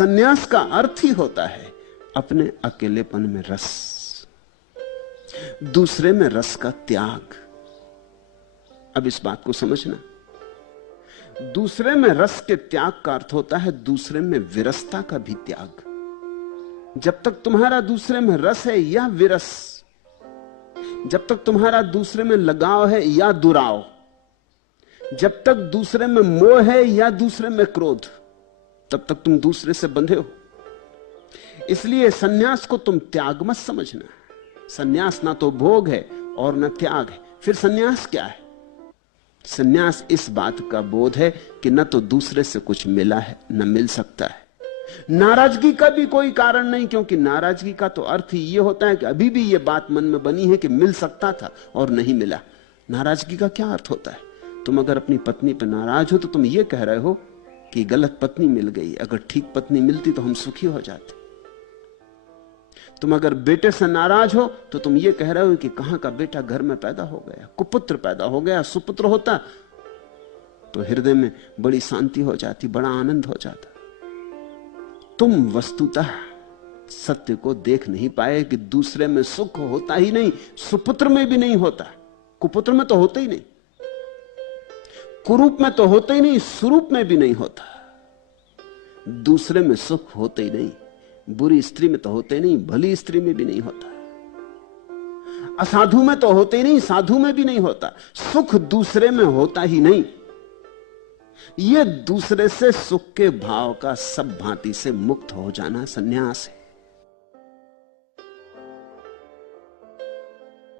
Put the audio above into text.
सन्यास का अर्थ ही होता है अपने अकेलेपन में रस, दूसरे में रस का त्याग। अब इस बात को समझना, दूसरे में रस के त्याग का अर्थ होता है दूसरे में विरसता का भी त्याग। जब तक तुम्हारा दूसरे में रस है या विरस, जब तक तुम्हारा दूसरे में लगाव है या दुराव, जब तक दूसरे में मोह है या दूसरे में क्रोध, तब तक तुम दूसरे से बंधे हो। इसलिए सन्यास को तुम त्याग मत समझना। सन्यास ना तो भोग है और ना त्याग है। फिर सन्यास क्या है? सन्यास इस बात का बोध है कि न तो दूसरे से कुछ मिला है न मिल सकता है। नाराजगी का भी कोई कारण नहीं, क्योंकि नाराजगी का तो अर्थ ही यह होता है कि अभी भी यह बात मन में बनी है कि मिल सकता था और नहीं मिला। नाराजगी का क्या अर्थ होता है? तुम अगर अपनी पत्नी पर नाराज हो तो तुम ये कह रहे हो कि गलत पत्नी मिल गई, अगर ठीक पत्नी मिलती तो हम सुखी हो जाते। तुम अगर बेटे से नाराज हो तो तुम ये कह रहे हो कि कहां का बेटा घर में पैदा हो गया, कुपुत्र पैदा हो गया, सुपुत्र होता तो हृदय में बड़ी शांति हो जाती, बड़ा आनंद हो जाता। तुम वस्तुतः सत्य को देख नहीं पाए कि दूसरे में सुख होता ही नहीं, सुपुत्र में भी नहीं होता, कुपुत्र में तो होता ही नहीं, कुरूप में तो होता ही नहीं, स्वरूप में भी नहीं होता। दूसरे में सुख होते ही नहीं, बुरी स्त्री में तो होते ही नहीं, भली स्त्री में भी नहीं होता, असाधु में तो होते ही नहीं, साधु में भी नहीं होता। सुख दूसरे में होता ही नहीं। यह दूसरे से सुख के भाव का सब भांति से मुक्त हो जाना सन्यास है।